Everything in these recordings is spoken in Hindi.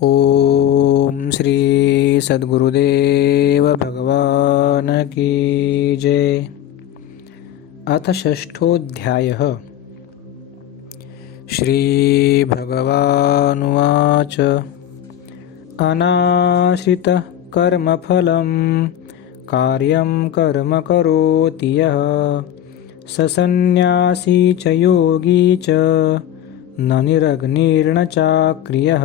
ओम श्री सद्गुरुदेव भगवान की जय। अथ षष्ठोऽध्यायः। श्रीभगवानुवाच अनाश्रितः कर्मफलं कार्यं कर्म करोति यः स सन्न्यासी च योगी च न निरग्निर्न चाक्रियः।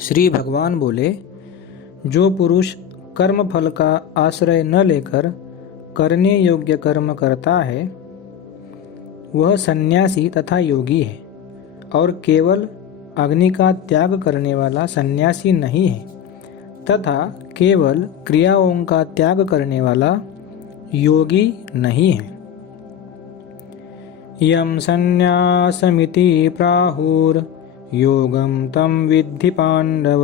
श्री भगवान बोले, जो पुरुष कर्म फल का आश्रय न लेकर करने योग्य कर्म करता है वह सन्यासी तथा योगी है, और केवल अग्नि का त्याग करने वाला सन्यासी नहीं है तथा केवल क्रियाओं का त्याग करने वाला योगी नहीं है। यम सन्यासमिति प्राहुर्योगं तं विद्धि पांडव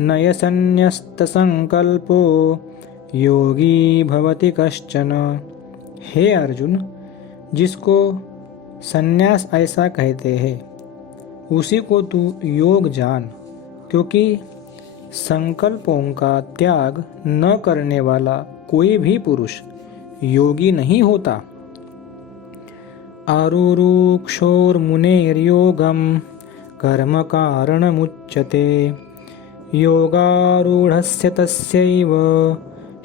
नय संन्यस्तसंकल्पो योगी भवति कश्चन। हे अर्जुन, जिसको संन्यास ऐसा कहते हैं उसी को तू योग जान, क्योंकि संकल्पों का त्याग न करने वाला कोई भी पुरुष योगी नहीं होता। आरुरुक्षोर्मुनेर्योगं कर्म कारणमुच्यते योगारूढ़स्य तस्यैव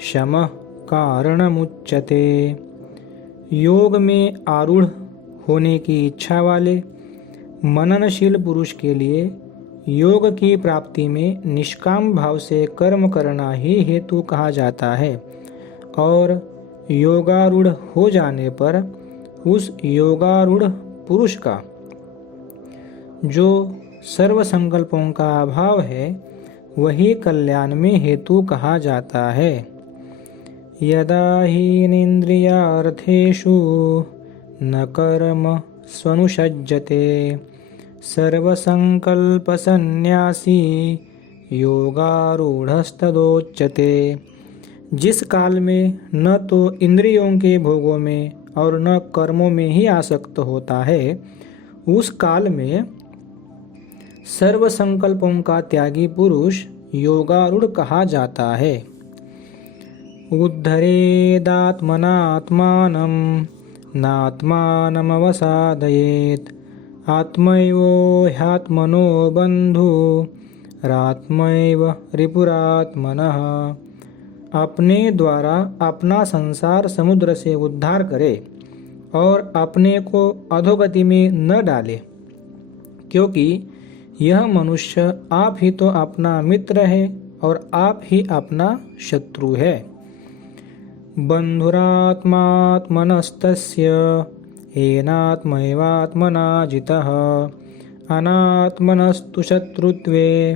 शमः कारणमुच्यते। योग में आरूढ़ होने की इच्छा वाले मननशील पुरुष के लिए योग की प्राप्ति में निष्काम भाव से कर्म करना ही हेतु कहा जाता है, और योगारूढ़ हो जाने पर उस योगारूढ़ पुरुष का जो सर्व संकल्पों का अभाव है वही कल्याण में हेतु कहा जाता है। यदा हीनेन्द्रियार्थेषु न कर्म स्वनुषज्जते सर्वसंकल्पसन्न्यासी योगारूढ़स्तदोच्यते। जिस काल में न तो इंद्रियों के भोगों में और न कर्मों में ही आसक्त होता है, उस काल में सर्व संकल्पों का त्यागी पुरुष योगारूढ़ कहा जाता है। उद्धरेदात्मनात्मानं नात्मानमवसादयेत् आत्मैवो ह्यात्मनो बन्धुरात्मैव रिपुरात्मनः। अपने द्वारा अपना संसार समुद्र से उद्धार करे और अपने को अधोगति में न डाले, क्योंकि यह मनुष्य आप ही तो अपना मित्र है और आप ही अपना शत्रु है। बन्धुरात्मात्मनस्तस्य येनात्मैवात्मना जितः अनात्मनस्तु शत्रुत्वे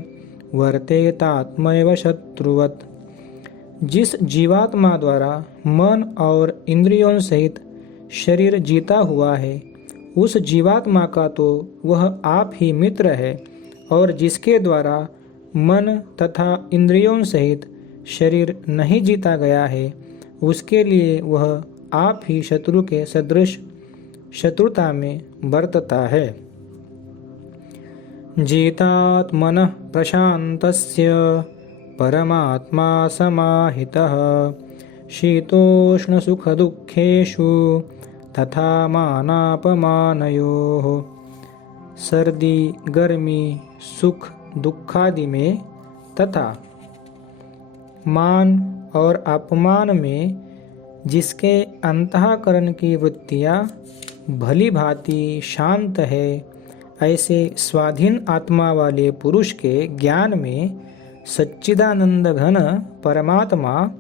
वर्तेतात्मैव शत्रुवत्। जिस जीवात्मा द्वारा मन और इंद्रियों सहित शरीर जीता हुआ है उस जीवात्मा का तो वह आप ही मित्र है, और जिसके द्वारा मन तथा इंद्रियों सहित शरीर नहीं जीता गया है उसके लिए वह आप ही शत्रु के सदृश शत्रुता में बरतता है। जितात्मनः प्रशान्तस्य परमात्मा समाहितः शीतोष्णसुखदुःखेषु तथा मानापमानयोः। सर्दी गर्मी सुख दुखादि में तथा मान और अपमान में जिसके अंतःकरण की वृत्तियाँ भली भांति शांत है, ऐसे स्वाधीन आत्मा वाले पुरुष के ज्ञान में सच्चिदानंद घन परमात्मा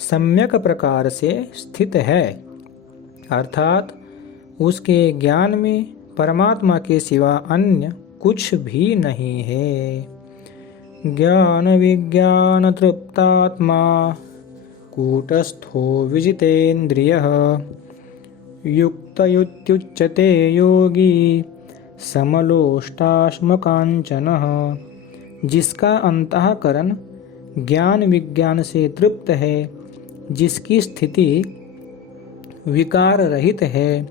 सम्यक प्रकार से स्थित है। अर्थात उसके ज्ञान में परमात्मा के सिवा अन्य कुछ भी नहीं है। ज्ञान विज्ञान तृप्तात्मा कूटस्थो विजितेन्द्रियः युक्तयुत्युच्यते योगी समलोष्टाश्मकांचनः। जिसका अंतःकरण ज्ञान विज्ञान से तृप्त है, जिसकी स्थिति विकार रहित है,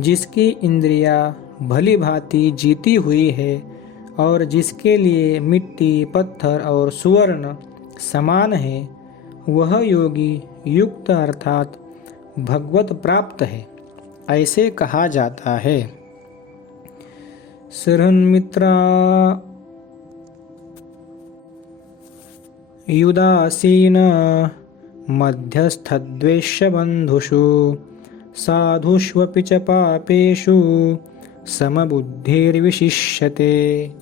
जिसकी इंद्रियां भली भांति जीती हुई है और जिसके लिए मिट्टी, पत्थर और सुवर्ण समान है, वह योगी युक्त अर्थात भगवत प्राप्त है, ऐसे कहा जाता है। सृहन्मित्रा युदासीन मध्यस्थद्वेष्यबन्धुषु साधुष्वपि च पापेषु समबुद्धिर्विशिष्यते।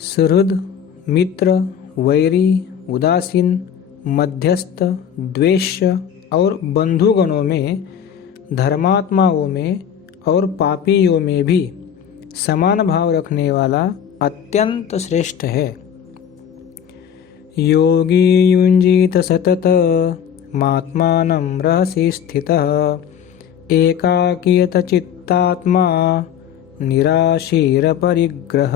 सुहृद, मित्र, वैरी, उदासीन, मध्यस्थ, द्वेष्य और बंधुगणों में, धर्मात्माओं में और पापियों में भी समान भाव रखने वाला अत्यंत श्रेष्ठ है। योगी युञ्जीत सतत मात्मानं रहसि स्थितः एकाकीयत चित्तात्मा निराशीर परिग्रह।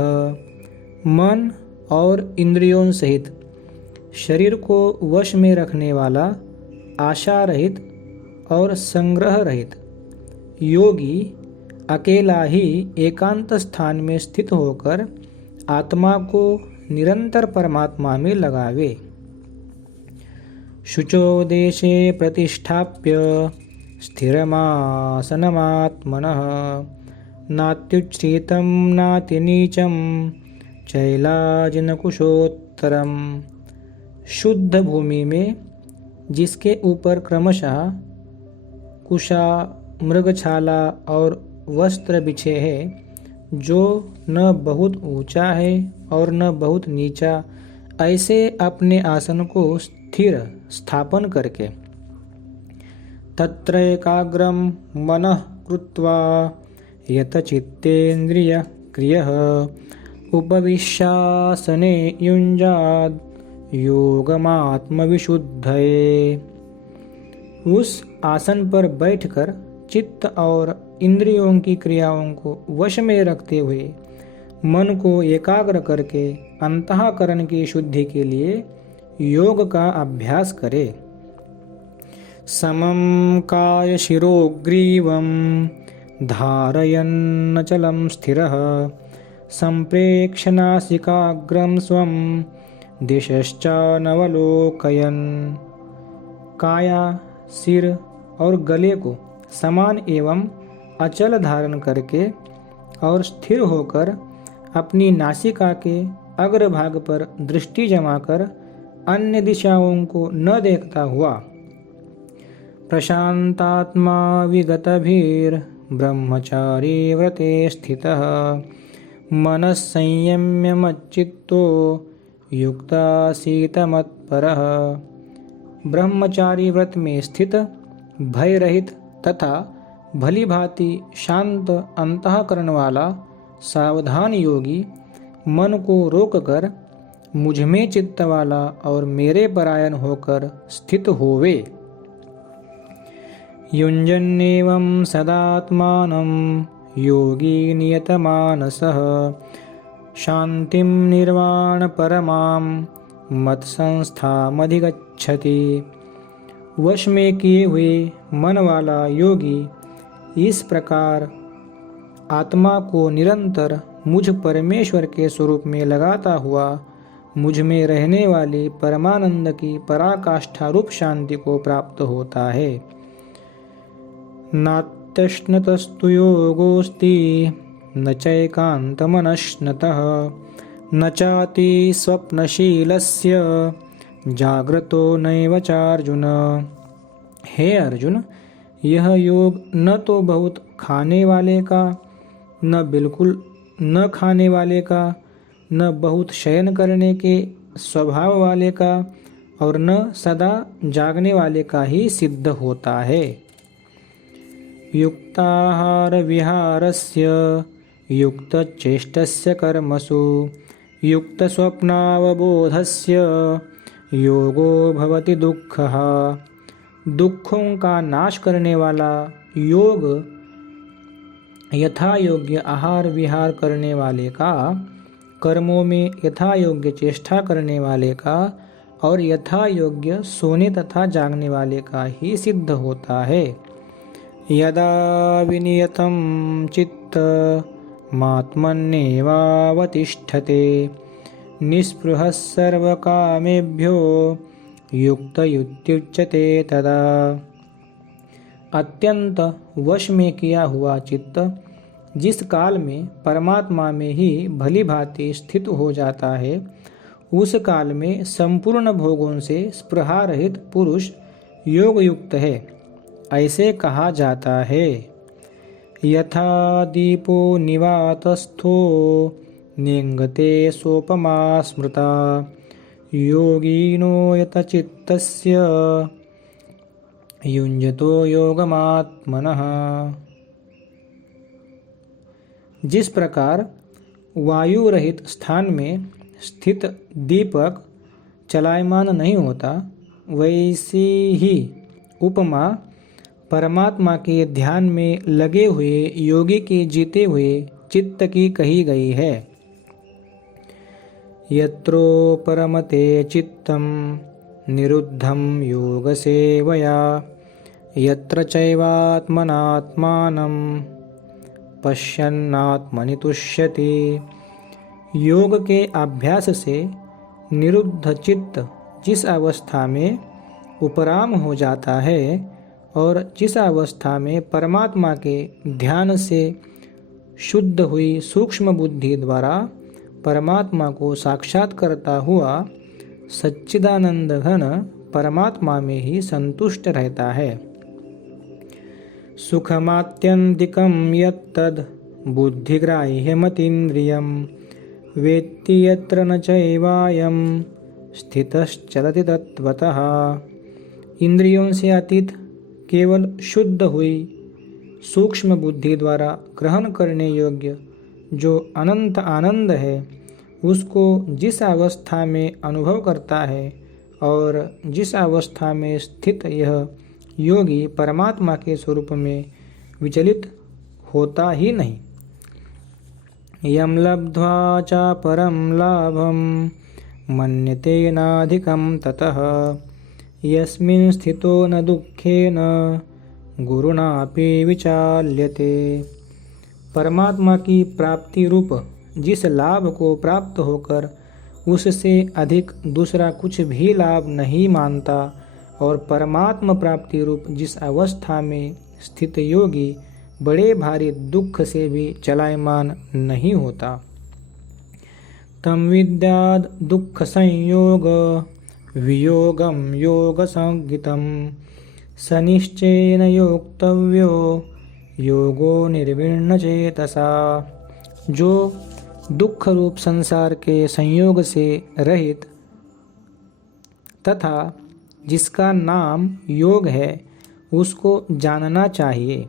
मन और इंद्रियों सहित शरीर को वश में रखने वाला, आशा रहित और संग्रह रहित योगी अकेला ही एकांत स्थान में स्थित होकर आत्मा को निरंतर परमात्मा में लगावे। शुचो देशे प्रतिष्ठाप्य स्थिरमासनमात्मनः नात्युच्छ्रितं नातिनीचं चैलाजिनकुशोत्तरम। शुद्ध भूमि में जिसके ऊपर क्रमशः कुशा, मृगछाला और वस्त्र बिछे हैं, जो न बहुत ऊंचा है और न बहुत नीचा, ऐसे अपने आसन को स्थिर स्थापन करके तत्र एकाग्रम मनः कृत्वा यतचित्तेन्द्रिय क्रियः उपविश्यासने युञ्जाद योगमात्मविशुद्धये। उस आसन पर बैठकर चित्त और इंद्रियों की क्रियाओं को वश में रखते हुए मन को एकाग्र करके अंतःकरण की शुद्धि के लिए योग का अभ्यास करे। समं काय शिरोग्रीवं धारयन्नचलं स्थिरः संप्रेक्ष्य नासिकाग्रं स्वं दिशश्चानवलोकयन्। काया, सिर और गले को समान एवं अचल धारण करके और स्थिर होकर अपनी नासिका के अग्रभाग पर दृष्टि जमाकर अन्य दिशाओं को न देखता हुआ प्रशांतात्मा विगतभिर्ब्रह्मचारी व्रते स्थितः मनः संयम्य मच्चित्तो युक्तासीत मत्परः। ब्रह्मचारी व्रत में स्थित, भय रहित तथा भली भांति शांत अंतःकरण वाला सावधान योगी मन को रोककर मुझमें चित्त वाला और मेरे परायण होकर स्थित होवे। युञ्जन्नेवं सदात्मानं योगी नियतमानसः शांतिं निर्वाण परमां मत्संस्थामधिगच्छति। वश में किए हुए मन वाला योगी इस प्रकार आत्मा को निरंतर मुझ परमेश्वर के स्वरूप में लगाता हुआ मुझ में रहने वाली परमानंद की पराकाष्ठा रूप शांति को प्राप्त होता है। नात्यश्नतस्तु योगोऽस्ति न चैकान्तमनश्नतः न चाति स्वप्नशीलस्य जाग्रतो नैव चार्जुन। हे अर्जुन, यह योग न तो बहुत खाने वाले का, न बिल्कुल न खाने वाले का, न बहुत शयन करने के स्वभाव वाले का और न सदा जागने वाले का ही सिद्ध होता है। युक्ताहार विहारस्य युक्तचेष्टस्य कर्मसु युक्तस्वप्नावबोधस्य योगो भवति दुःखः। दुखों का नाश करने वाला योग यथा योग्य आहार विहार करने वाले का, कर्मों में यथा योग्य चेष्टा करने वाले का और यथा योग्य सोने तथा जागने वाले का ही सिद्ध होता है। यदा विनियतं चित्त मात्मन्येवावतिष्ठते निःस्पृहः सर्वकामेभ्यो युक्त इत्युच्यते तदा। अत्यंत वश में किया हुआ चित्त जिस काल में परमात्मा में ही भली भांति स्थित हो जाता है, उस काल में संपूर्ण भोगों से स्पृहा रहित पुरुष योग युक्त है। ऐसे कहा जाता है, यथा दीपो निवातस्थो निंगते सोपमा स्मृता योगिनो यतचित्तस्य युञ्जतो योगमात्मनः। जिस प्रकार वायु रहित स्थान में स्थित दीपक चलायमान नहीं होता, वैसी ही उपमा परमात्मा के ध्यान में लगे हुए योगी के जीते हुए चित्त की कही गई है। यत्रो परमते चित्तम निरुद्धं योग सेवया यत्र चैवात्मनात्मानं पश्यन्नात्मनि तुष्यति। योग के अभ्यास से निरुद्ध चित्त जिस अवस्था में उपराम हो जाता है और जिस अवस्था में परमात्मा के ध्यान से शुद्ध हुई सूक्ष्म बुद्धि द्वारा परमात्मा को साक्षात करता हुआ सच्चिदानंद घन परमात्मा में ही संतुष्ट रहता है। सुखमात्यंतिकं यत्तद् बुद्धिग्राह्यमतीन्द्रियं वेत्ति यत्र न चैवायं स्थितश्चलति तत्त्वतः। इंद्रियों से अतीत केवल शुद्ध हुई सूक्ष्म बुद्धि द्वारा ग्रहण करने योग्य जो अनंत आनंद है, उसको जिस अवस्था में अनुभव करता है और जिस अवस्था में स्थित यह योगी परमात्मा के स्वरूप में विचलित होता ही नहीं। यम लब्ध्वा च परम लाभं मन्यते नाधिकं ततः यस्मिन् स्थितो न दुःखेन गुरुणापि विचाल्यते। परमात्मा की प्राप्ति रूप जिस लाभ को प्राप्त होकर उससे अधिक दूसरा कुछ भी लाभ नहीं मानता और परमात्मा प्राप्ति रूप जिस अवस्था में स्थित योगी बड़े भारी दुख से भी चलायमान नहीं होता, तम विद्याद दुख संयोग वियोगम योग संगीतम सनिश्चयेन योक्तव्यो योगो निर्विण्ण चेतसा। जो दुख रूप संसार के संयोग से रहित तथा जिसका नाम योग है, उसको जानना चाहिए।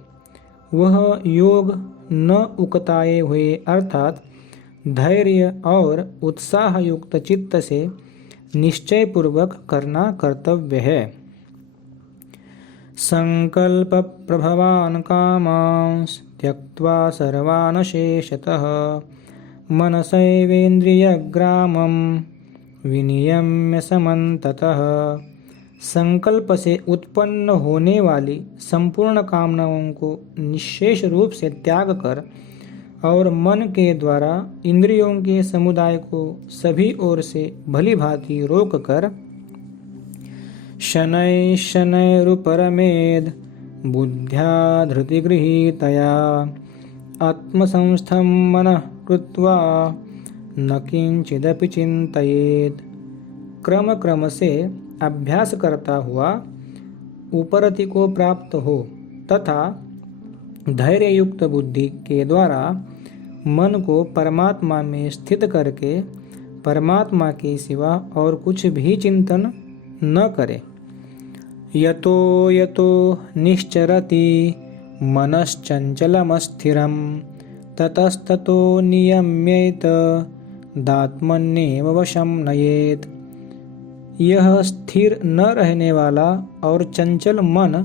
वह योग न उकताए हुए अर्थात धैर्य और उत्साह युक्त चित्त से निश्चय पूर्वक करना कर्तव्य है। संकल्प प्रभवान कामांस त्यक्त्वा सर्वान् शेषतः मनसैवेन्द्रियग्रामं विनियम्य समन्ततः। संकल्प से उत्पन्न होने वाली संपूर्ण कामनाओं को निश्शेष रूप से त्याग कर और मन के द्वारा इंद्रियों के समुदाय को सभी ओर से भली भांति रोक कर शनैः शनैरुपरमेद बुद्ध्या धृतिगृहीतया आत्मसंस्थं मनः कृत्वा न किंचिदपि चिंतयेत्। क्रम क्रम से अभ्यास करता हुआ उपरति को प्राप्त हो तथा धैर्य युक्त बुद्धि के द्वारा मन को परमात्मा में स्थित करके परमात्मा के सिवा और कुछ भी चिंतन न करे। यतो यतो निश्चरति मनश्चंचलमस्थिरं ततस्ततो नियम्येत दात्मन्येव वशं नयेत्। यह स्थिर न रहने वाला और चंचल मन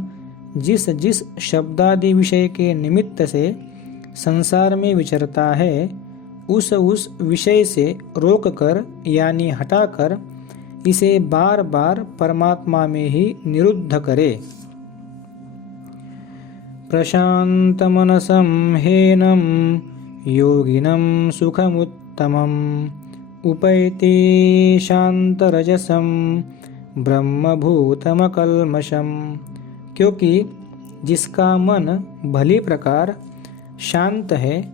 जिस जिस शब्दादि विषय के निमित्त से संसार में विचरता है, उस विषय से रोककर यानी हटाकर इसे बार बार परमात्मा में ही निरुद्ध करे। प्रशांत मनसं हेनं योगिनं सुखमुत्तमम् उपैति शान्तरजसं ब्रह्मभूतमकल्मषम्। क्योंकि जिसका मन भली प्रकार शांत है,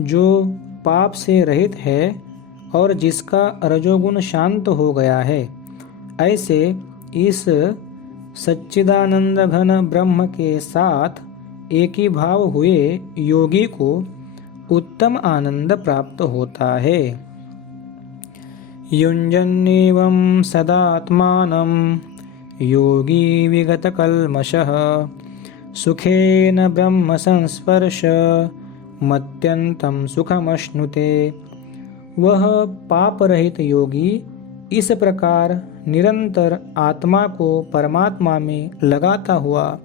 जो पाप से रहित है और जिसका रजोगुण शांत हो गया है, ऐसे इस सच्चिदानंद घन ब्रह्म के साथ एकी भाव हुए योगी को उत्तम आनंद प्राप्त होता है। युञ्जन्नेवं सदात्मानं योगी विगतकल्मषः सुखेन ब्रह्म संस्पर्श मत्यन्तं सुखमश्नुते। वह पाप रहित योगी इस प्रकार निरंतर आत्मा को परमात्मा में लगाता हुआ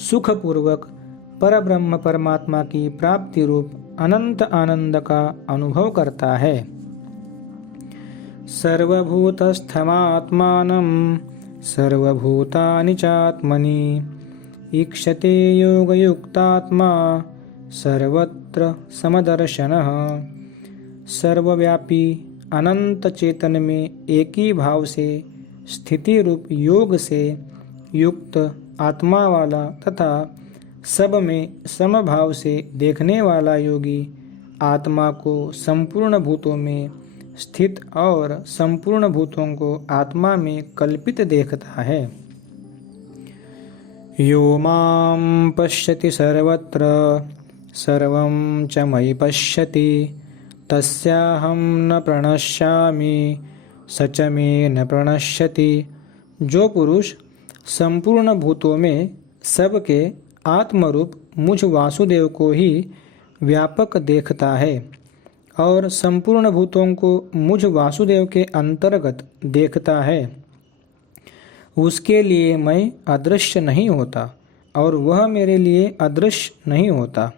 सुखपूर्वक परब्रह्म परमात्मा की प्राप्ति रूप अनंत आनंद का अनुभव करता है। सर्वभूतस्थमात्मानं सर्वभूतानि चात्मनि ईक्षते योगयुक्तात्मा सर्वत्र समदर्शनः। सर्वव्यापी अनंत चेतन में एक ही भाव से स्थिति रूप योग से युक्त आत्मा वाला तथा सब में समभाव से देखने वाला योगी आत्मा को संपूर्ण भूतों में स्थित और संपूर्ण भूतों को आत्मा में कल्पित देखता है। यो मां पश्यति सर्वत्र सर्वं च मयि पश्यति तस्याहं न प्रणश्यामि स च मे न प्रणश्यति। जो पुरुष संपूर्ण भूतों में सबके आत्मरूप मुझ वासुदेव को ही व्यापक देखता है और संपूर्ण भूतों को मुझ वासुदेव के अंतर्गत देखता है, उसके लिए मैं अदृश्य नहीं होता और वह मेरे लिए अदृश्य नहीं होता।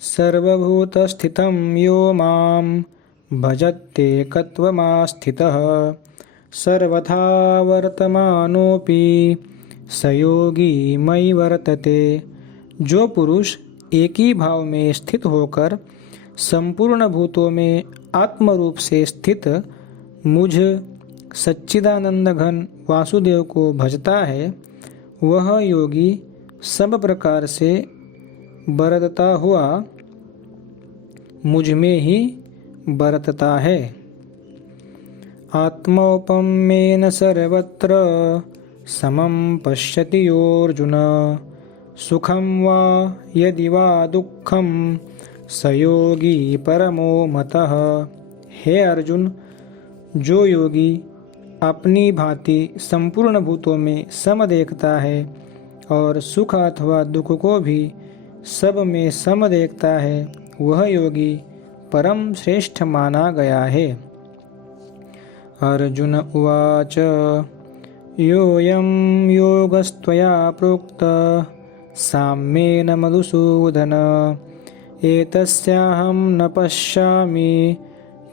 सर्वभूतस्थितं यो मां भजत्येकत्वमास्थितः सर्वथा वर्तमानोऽपि स योगी मयि वर्तते। जो पुरुष एक ही भाव में स्थित होकर संपूर्ण भूतों में आत्मरूप से स्थित मुझ सच्चिदानंद घन वासुदेव को भजता है, वह योगी सब प्रकार से बरतता हुआ मुझ में ही बरतता है। आत्मौपम्येन सर्वत्र समं पश्यति योऽर्जुन सुखं वा यदि वा दुःखं स योगी परमो मतः। हे अर्जुन, जो योगी अपनी भांति संपूर्ण भूतों में सम देखता है और सुख अथवा दुख को भी सब में सम देखता है, वह योगी परम श्रेष्ठ माना गया है। अर्जुन उवाच योऽयं योगस्त्वया प्रोक्तः साम्येन मधुसूदन एतस्याहं न पश्यामि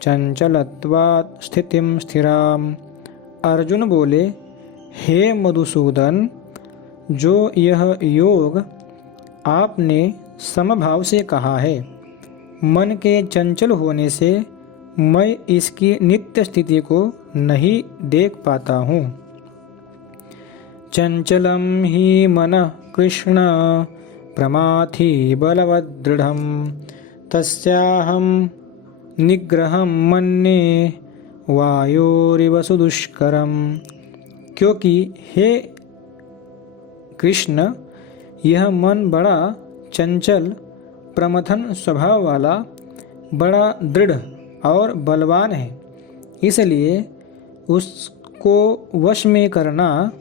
चंचलत्वात् स्थितिं स्थिराम्। अर्जुन बोले, हे मधुसूदन, जो यह योग आपने समभाव से कहा है, मन के चंचल होने से मैं इसकी नित्य स्थिति को नहीं देख पाता हूँ। चंचलम ही मनः कृष्ण प्रमाथि बलवदृढ़ं तस्याहं निग्रहं मन्ये वायोरिव सुदुष्करम। क्योंकि हे कृष्ण, यह मन बड़ा चंचल प्रमथन स्वभाव वाला, बड़ा दृढ़ और बलवान है, इसलिए उसको वश में करना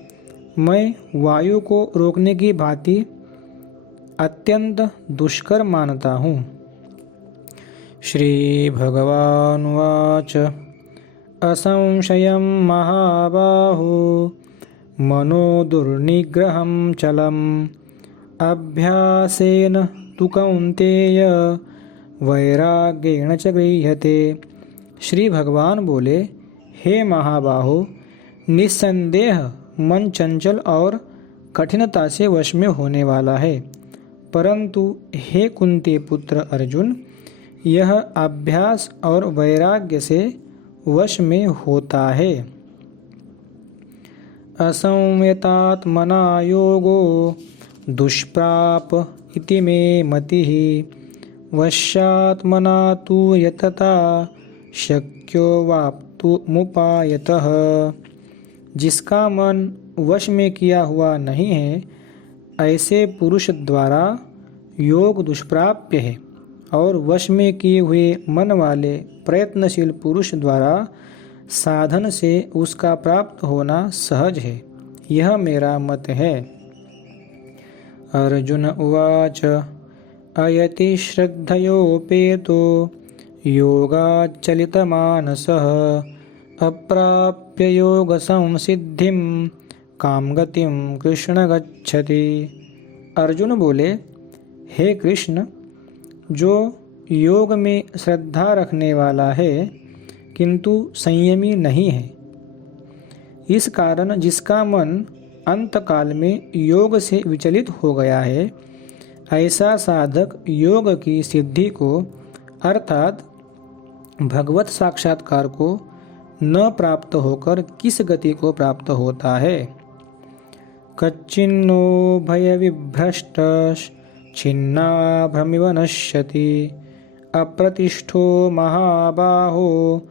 मैं वायु को रोकने की भांति अत्यंत दुष्कर मानता हूँ। श्री भगवानुवाच असंशयं महाबाहो मनो दुर्निग्रहं चलम् अभ्यासेन तु कौन्तेय वैराग्येण च गृह्यते। श्री भगवान बोले, हे महाबाहो, निस्संदेह मन चंचल और कठिनता से वश में होने वाला है, परंतु हे कुंती पुत्र अर्जुन, यह अभ्यास और वैराग्य से वश में होता है। असंयतात्मना योगो दुष्प्राप इति मे मतिः वश्यात्मना तु यतता शक्यो वाप्तुमुपायतः। जिसका मन वश में किया हुआ नहीं है, ऐसे पुरुष द्वारा योग दुष्प्राप्य है, और वश में किए हुए मन वाले प्रयत्नशील पुरुष द्वारा साधन से उसका प्राप्त होना सहज है। यह मेरा मत है। अर्जुन उवाच अयति श्रद्धयोपेतो योगाच्चलितमानसः अप्राप्य योग संसिद्धिं काम गतिम कृष्ण गच्छति। अर्जुन बोले, हे कृष्ण, जो योग में श्रद्धा रखने वाला है किंतु संयमी नहीं है, इस कारण जिसका मन अंतकाल में योग से विचलित हो गया है, ऐसा साधक योग की सिद्धि को अर्थात भगवत साक्षात्कार को न प्राप्त होकर किस गति को प्राप्त होता है। कच्चिन्नो भय विभ्रष्ट छिन्नाभ्रमिव नश्यति अप्रतिष्ठो महाबाहो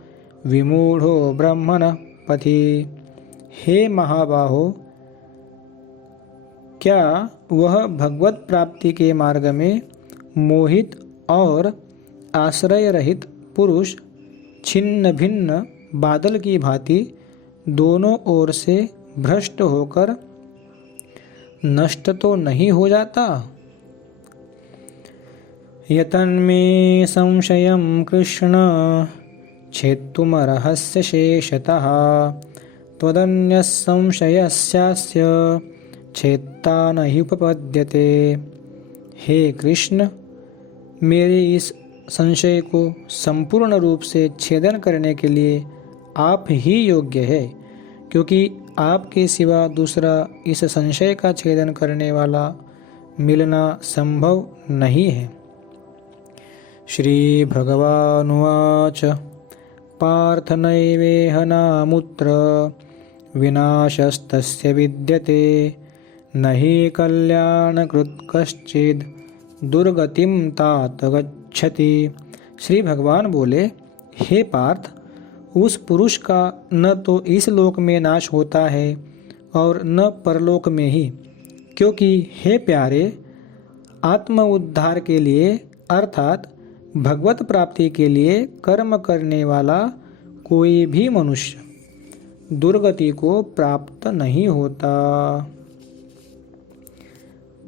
विमूढ़ो ब्रह्मण पथि। हे महाबाहो, क्या वह भगवत प्राप्ति के मार्ग में मोहित और आश्रय रहित पुरुष छिन्न भिन्न बादल की भांति दोनों ओर से भ्रष्ट होकर नष्ट तो नहीं हो जाता। यतन्मे संशयं कृष्ण छेत्तुमर्हस्य शेषतः त्वदन्यः संशयस्यास्य छेत्ता न हि उपपद्यते। हे कृष्ण, मेरे इस संशय को संपूर्ण रूप से छेदन करने के लिए आप ही योग्य है, क्योंकि आपके सिवा दूसरा इस संशय का छेदन करने वाला मिलना संभव नहीं है। श्री भगवानुवाच पार्थ नैवेह नामुत्र विनाशस्तस्य विद्यते न हि कल्याणकृत् कश्चिद् दुर्गतिं तात गच्छति। श्री भगवान बोले, हे पार्थ, उस पुरुष का न तो इस लोक में नाश होता है और न परलोक में ही, क्योंकि हे प्यारे, आत्म उद्धार के लिए अर्थात भगवत प्राप्ति के लिए कर्म करने वाला कोई भी मनुष्य दुर्गति को प्राप्त नहीं होता।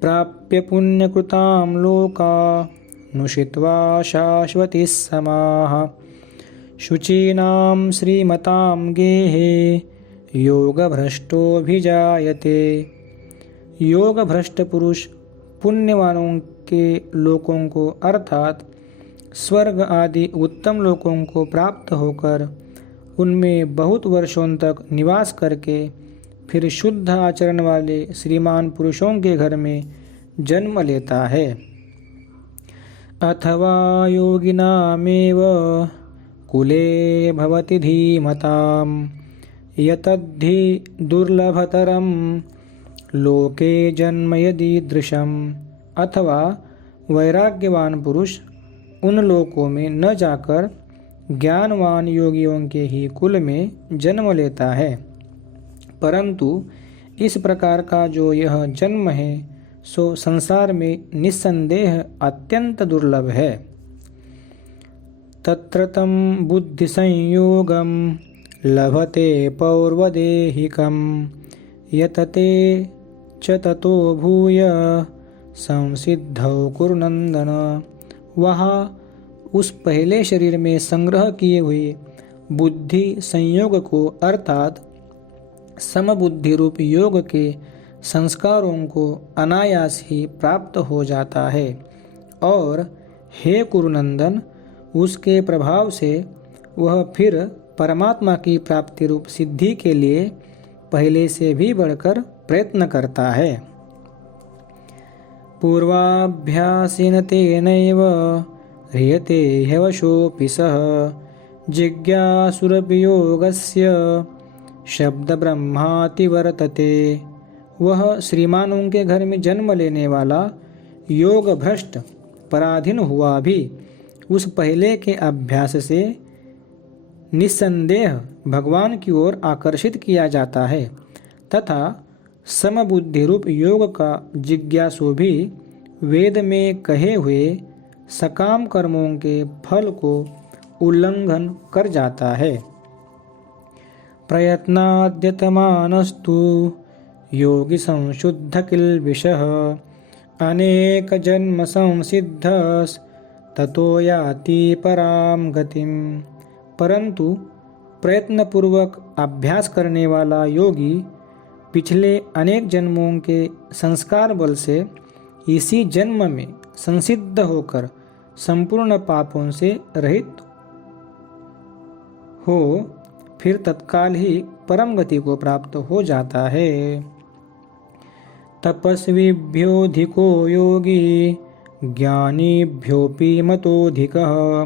प्राप्य पुण्यकृतां लोका नुषित्वा शाश्वती समाः शुचीनां श्रीमतां गेहे योगभ्रष्टोऽभिजायते। योग भ्रष्ट पुरुष पुण्यवानों के लोकों को अर्थात स्वर्ग आदि उत्तम लोकों को प्राप्त होकर उनमें बहुत वर्षों तक निवास करके फिर शुद्ध आचरण वाले श्रीमान पुरुषों के घर में जन्म लेता है। अथवा योगिनामेव कुले भवति धीमतां यतद्धि दुर्लभतरं लोके जन्म यदीदृशम्। अथवा वैराग्यवान पुरुष उन लोकों में न जाकर ज्ञानवान योगियों के ही कुल में जन्म लेता है, परंतु इस प्रकार का जो यह जन्म है सो संसार में निस्संदेह अत्यंत दुर्लभ है। तत्र तं बुद्धि संयोगम लभते पौर्वदेहिकं यतते च ततो भूय संसिद्धौ कुरुनंदन। वहाँ उस पहले शरीर में संग्रह किए हुए बुद्धि संयोग को अर्थात समबुद्धि रूप योग के संस्कारों को अनायास ही प्राप्त हो जाता है, और हे कुरुनंदन, उसके प्रभाव से वह फिर परमात्मा की प्राप्ति रूप सिद्धि के लिए पहले से भी बढ़कर प्रयत्न करता है। पूर्वाभ्यासेन तेनैव ह्रियते ह्यवशोऽपि सः जिज्ञासुरपि योगस्य शब्दब्रह्माति वर्तते। वह श्रीमानों के घर में जन्म लेने वाला योग भ्रष्ट पराधीन हुआ भी उस पहले के अभ्यास से निस्संदेह भगवान की ओर आकर्षित किया जाता है तथा समबुद्धि रूप योग का जिज्ञासु भी वेद में कहे हुए सकाम कर्मों के फल को उल्लंघन कर जाता है। प्रयत्नाद्यतमानस्तु योगी संशुद्ध किल्बिषः अनेक जन्म संसिद्धस् ततो याति पराम गतिम। परंतु प्रयत्नपूर्वक अभ्यास करने वाला योगी पिछले अनेक जन्मों के संस्कार बल से इसी जन्म में संसिद्ध होकर संपूर्ण पापों से रहित हो फिर तत्काल ही परम गति को प्राप्त हो जाता है। तपस्विभ्योऽधिको योगी ज्ञानीभ्योऽपि मतोऽधिकः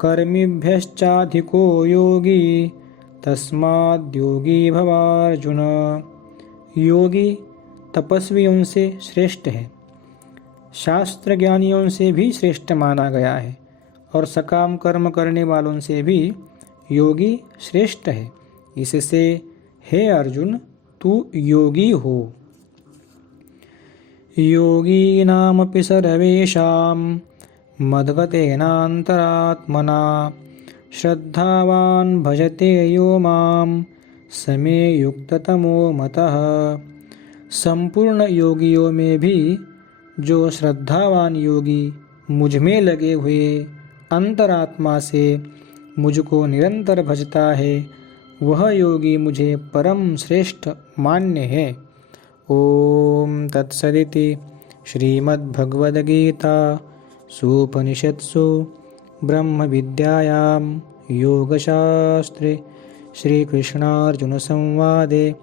कर्मिभ्यश्चाधिको योगी तस्माद्योगी भवार्जुन। योगी तपस्वियों से श्रेष्ठ है, शास्त्र ज्ञानियों से भी श्रेष्ठ माना गया है और सकाम कर्म करने वालों से भी योगी श्रेष्ठ है। इससे हे अर्जुन तू योगी हो। योगीनामपि सर्वेषां मद्गतेनान्तरात्मना श्रद्धावान् भजते यो मां समे युक्ततमो मतः। संपूर्ण योगियों में भी जो श्रद्धावान योगी मुझ में लगे हुए अंतरात्मा से मुझको निरंतर भजता है वह योगी मुझे परम श्रेष्ठ मान्य है। ओम तत्सदिति श्रीमद्भगवद्गीता सूपनिषत्सु ब्रह्मविद्यायां योगशास्त्रे श्रीकृष्णार्जुनसंवादे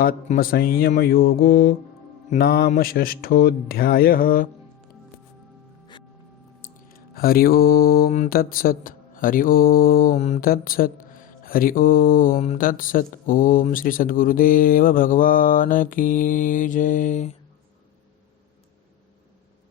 आत्मसंयमयोगो नाम षष्ठोऽध्यायः। हरि ओम तत्सत्। हरि ओम तत्सत्। हरि ओम तत्सत्। ओम श्री सद्गुरुदेव भगवान की जय।